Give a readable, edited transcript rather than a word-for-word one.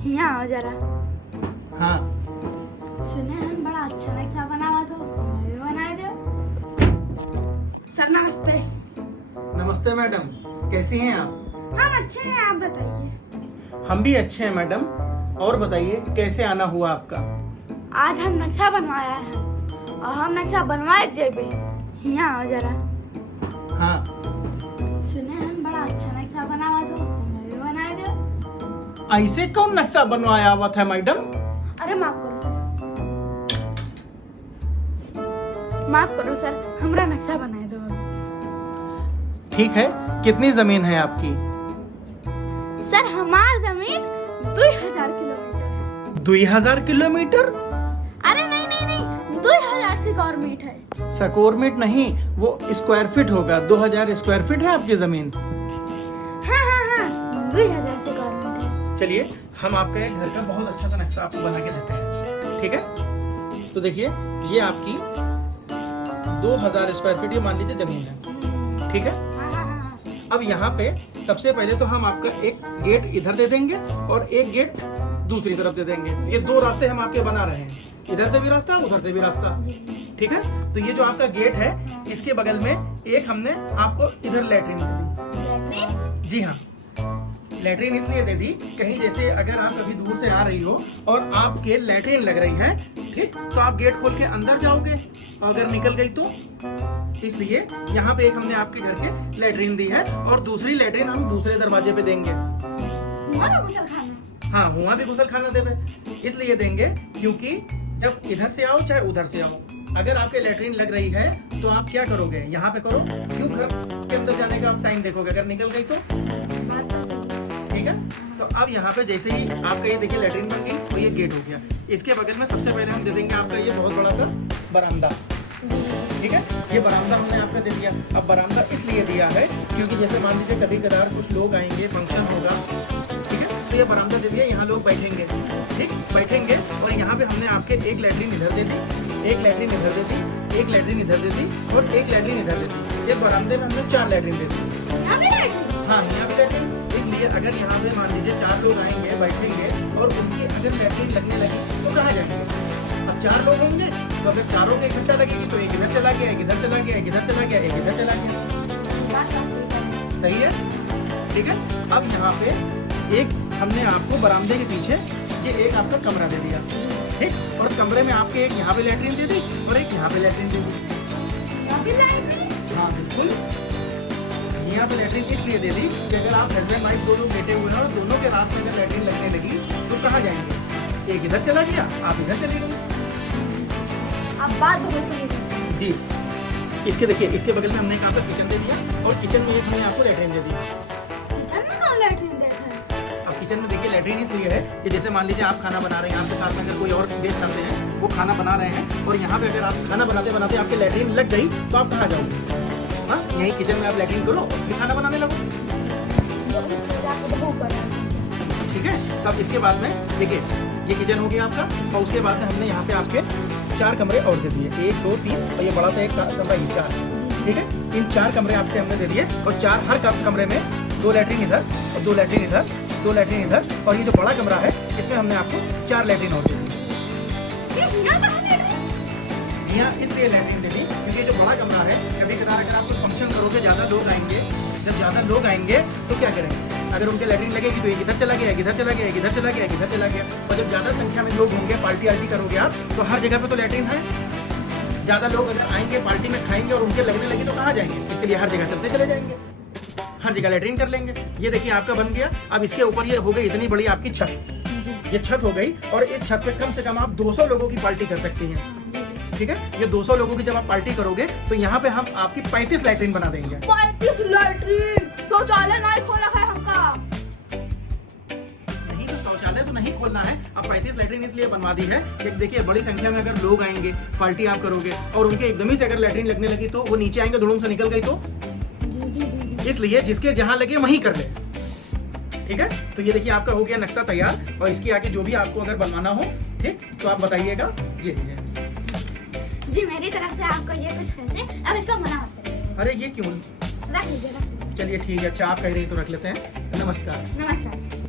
यहाँ आओ जरा। हाँ। सुने हम बड़ा अच्छा नक्शा बना हुआ तो हमें भी बनाए दो। सर नमस्ते। नमस्ते मैडम, कैसी हैं आप? हम अच्छे हैं, आप बताइए। हम भी अच्छे हैं मैडम। और बताइए कैसे आना हुआ आपका? आज हम नक्शा बनवाया है और हम नक्शा बनवाए जेबे। यहाँ आओ जरा। हाँ। सुने हम बड़ा अच्छा नक्शा बना हुआ तो हमें भी बनाए दो। ऐसे कौन नक्शा बनवाया हुआ था मैडम? अरे माफ करो सर, माफ करो सर, हमारा नक्शा बनाए दो। ठीक है, कितनी जमीन है आपकी? सर हमारी जमीन 2000 किलोमीटर है। 2000 किलोमीटर? अरे नहीं नहीं नहीं, 2000 स्क्वायर मीटर है। स्क्वायर फीट नहीं, वो स्क्वायर फीट होगा। 2000 स्क्वायर फीट है आपकी जमीन? हाँ हाँ हाँ, 2000 स्क्वायर मीटर है। चलिए, हम आपका एक घर का बहुत अच्छा सा नक्शा आपको बना के देते हैं, ठीक है? तो देखिए, ये आपकी 2000 स्क्वायर फीट ये मान लीजिए जमीन है, ठीक है? हाँ हाँ हाँ। अब यहाँ पे सबसे पहले तो हम आपका एक गेट इधर दे देंगे और एक गेट दूसरी तरफ दे देंगे। ये दो रास्ते हम आपके बना रहे हैं, इधर से भी रास्ता, उधर से भी रास्ता, ठीक है? तो ये जो आपका गेट है, इसके बगल में एक हमने आपको इधर लैट्रिन दे दी। जी हाँ, लैट्रिन इसलिए दे दी, कहीं जैसे अगर आप कभी दूर से आ रही हो और आपके लैट्रिन लग रही है, ठीक, तो आप गेट खोल के अंदर जाओगे, अगर निकल गई तो, इसलिए यहाँ पे एक हमने आपके घर के लैट्रिन दी है और दूसरी लैट्रिन हम दूसरे दरवाजे पे देंगे। हाँ, हुआ भी गुसल खाना देवे, इसलिए देंगे क्योंकि जब इधर से आओ चाहे उधर से आओ, अगर आपके लैट्रिन लग रही है तो आप क्या करोगे? यहाँ पे करो, क्यों घर के अंदर जाने का आप टाइम देखोगे? अगर निकल गई तो, ठीक है? तो अब यहाँ पे जैसे ही आपका ये देखिए लैट्रिन बन गई तो ये गेट हो गया। इसके बगल में सबसे पहले हम दे देंगे आपका ये बहुत बड़ा सा बरामदा, ठीक है? ये बरामदा हमने आपका दे दिया। अब बरामदा इसलिए दिया है क्योंकि जैसे मान लीजिए कभी कदार कुछ लोग आएंगे, फंक्शन होगा, ठीक है? तो ये बरामदा दे दिया, यहाँ लोग बैठेंगे, ठीक, बैठेंगे। और यहाँ पे हमने आपके एक लैट्रिन इधर दे दी, एक लैट्रिन इधर दे दी, एक लैट्रिन इधर दे दी और एक लैट्रिन इधर दे दी। एक बरामदे में हमने 4 लैट्रिन दे दी। हाँ, यहाँ भी लैट्रिन। इसलिए अगर यहाँ पे मान लीजिए 4 लोग आएंगे, बैठेंगे और उनकी अगर लैट्रिन लगने लगी तो कहाँ जाएंगे? अब 4 लोग होंगे तो अगर चारों के इकट्ठा लगेगी तो एक इधर चला गया, एक इधर चला गया, एक इधर चला गया, एक इधर चला गया। सही है, ठीक है? अब यहाँ पे एक हमने आपको बरामदे के पीछे ये एक आपका कमरा दे दिया, ठीक? और कमरे में आपके एक यहाँ पे लैट्रिन दे दी और एक यहाँ पे लैट्रिन दे दी। हाँ बिल्कुल, यहाँ पे लैट्रिन इसलिए दे दी कि अगर आप हस्बैंड वाइफ दो लोग बैठे हुए हैं और दोनों के रात में अगर लैट्रिन लगने लगी तो कहाँ जाएंगे? एक इधर चला गया, आप इधर चले गए। आप बात बहुत सही। जी, इसके देखिए, इसके बगल में हमने एक आपका किचन दे दिया और किचन में एक हमने आपको लैट्रिन दे दी। किचन में कौन लैट्रिन देता है? अब किचन में देखिए लैट्रिन इसलिए है कि जैसे मान लीजिए आप खाना बना रहे हैं, आपके साथ में अगर कोई और गेस्ट आते हैं, वो खाना बना रहे हैं और यहाँ पे अगर आप खाना बनाते बनाते आपके लैट्रिन लग गई तो आप कहाँ जाओगे? हाँ, यही किचन में आप लैट्रिन करो फिर खाना बनाने लगो, ठीक है? तब इसके बाद में देखिए ये किचन हो गया आपका और उसके बाद में हमने यहाँ पे आपके 4 कमरे और दे दिए, 1 2 3 और ये बड़ा सा एक कमरा, ये 4, ठीक है? इन 4 कमरे आपके हमने दे दिए और 4 हर कमरे में 2 लैट्रिन इधर और 2 लैट्रिन इधर, 2 लैट्रिन इधर और ये जो बड़ा कमरा है इसमें हमने आपको 4 लैट्रिन और दे दी। यहाँ इसलिए लैट्रिन दे दी क्योंकि जो बड़ा कमरा है, कभी कदार अगर आप कुछ फंक्शन करोगे, ज़्यादा लोग आएंगे, जब ज़्यादा लोग आएंगे तो क्या करेंगे? अगर उनके लैट्रिन लगेगी तो एक इधर चला गया, एक इधर चला गया, एक इधर चला गया, एक इधर चला गया। और जब ज़्यादा संख्या में लोग होंगे, पार्टी आर्टी करोगे आप, तो हर जगह पे तो लैट्रिन है। ज़्यादा लोग अगर आएंगे, पार्टी में खाएंगे और उनके लगने लगी तो कहाँ जाएंगे? इसलिए हर जगह चलते चले जाएंगे, हर जगह लैट्रिन कर लेंगे। ये देखिए आपका बन गया। अब इसके ऊपर ये हो गई इतनी बड़ी आपकी छत, ये छत हो गई और इस छत पे कम से कम आप 200 लोगों की पार्टी कर सकती हैं, ठीक है? ये 200 लोगों की जब आप पार्टी करोगे तो यहाँ पे हम आपकी 35 लैट्रिन बना देंगे। 35 लैट्रिन? शौचालय नहीं खोला है हमका। नहीं, तो शौचालय तो नहीं खोलना है। अब 35 लैट्रिन इसलिए बनवा दी है कि देखिए बड़ी संख्या में अगर लोग आएंगे, पार्टी आप करोगे और उनके एकदम ही से अगर लैट्रिन लगने लगी तो वो नीचे आएंगे, धुड़ुम से निकल गई तो, इसलिए जिसके जहाँ लगे वहीं कर ले, ठीक है? तो ये देखिए आपका हो गया नक्शा तैयार और इसके आगे जो भी आपको अगर बनवाना हो, ठीक, तो आप बताइएगा। ये लीजिए जी, मेरी तरफ से आपको ये कुछ पैसे, अब इसको मना मत करिए। अरे ये क्यों? रख लीजिए, रख लीजिए। चलिए ठीक है, अच्छा आप कह रही तो रख लेते हैं। नमस्कार। नमस्कार।